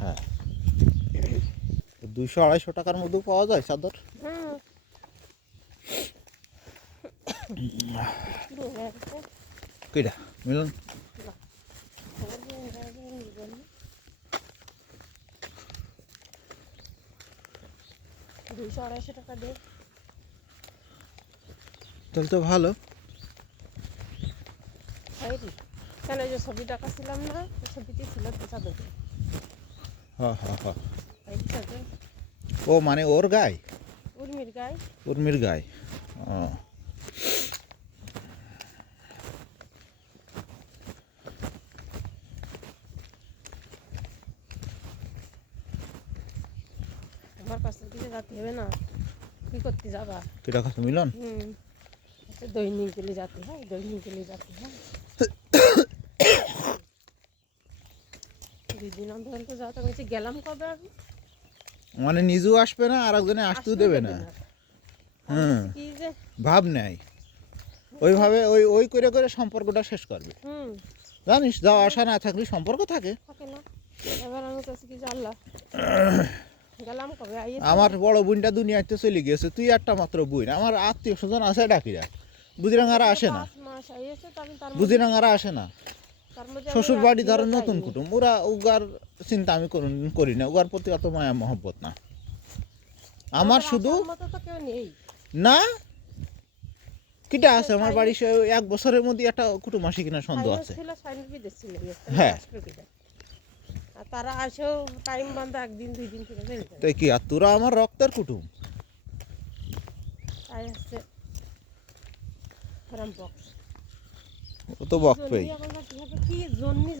হ্যাঁ 200-250 টাকার মধ্যে পাওয়া যায় চাদর। কেডা মিলন 200-250 টাকা দে। তাহলে তো ভালো। কেন যে ছবি টাকা ছিলাম না, ছবিতে ছিল চাদর। হ্যাঁ হ্যাঁ হ্যাঁ ও মানে ওর গায়ে, উর্মির গায়ে। উর্মির গায়ে। ও আমার কাছে দিকে যেতে হবে না, কি করতে যাবা? কেডা কথা মিলন? দৈনিক গেলে যেতে হয়, দৈনিক গেলে যেতে হয়। 2 দিন অন্তর তো যাওয়া, তো গেলাম কবে আমি? মানে নিজেও আসবে না আর একজনে আসতেও দেবে না। হ্যাঁ কি যে ভাব নেয় ওইভাবে, ওই ওই করে করে সম্পর্কটা শেষ করবে। জানিস যাওয়া আসা না থাকলে সম্পর্ক থাকে না। এবার আমি কাছে কি জানলা গেলাম কবে? আমার বড় বোনটা দুনিয়াতে চলে গেছে, তুই একটা মাত্র বোন, আমার আত্মীয় স্বজন আছে ডাকিরা, বুঝিরাঙ্গারা আসে না, বুঝিরাঙ্গারা আসে না। শ্বশুর বাড়ি ধরো নতুন কুটুম, ওরা উগার চিন্তা আমি করি না, উগার প্রতি অত মায়া মহব্বত না আমার। শুধু না কিটা আছে আমার বাড়ি, সে 1 বছরের মধ্যে একটা কুটুম আসি কিনা সন্দেহ আছে। হ্যাঁ তারা আসেও টাইম বন্ধ, 1 দিন 2 দিন করে যায়। তাই কি আর তোরা আমার রক্তের কুটুম। তাই হচ্ছে বক্স ও তো বক পেই। কি জন্য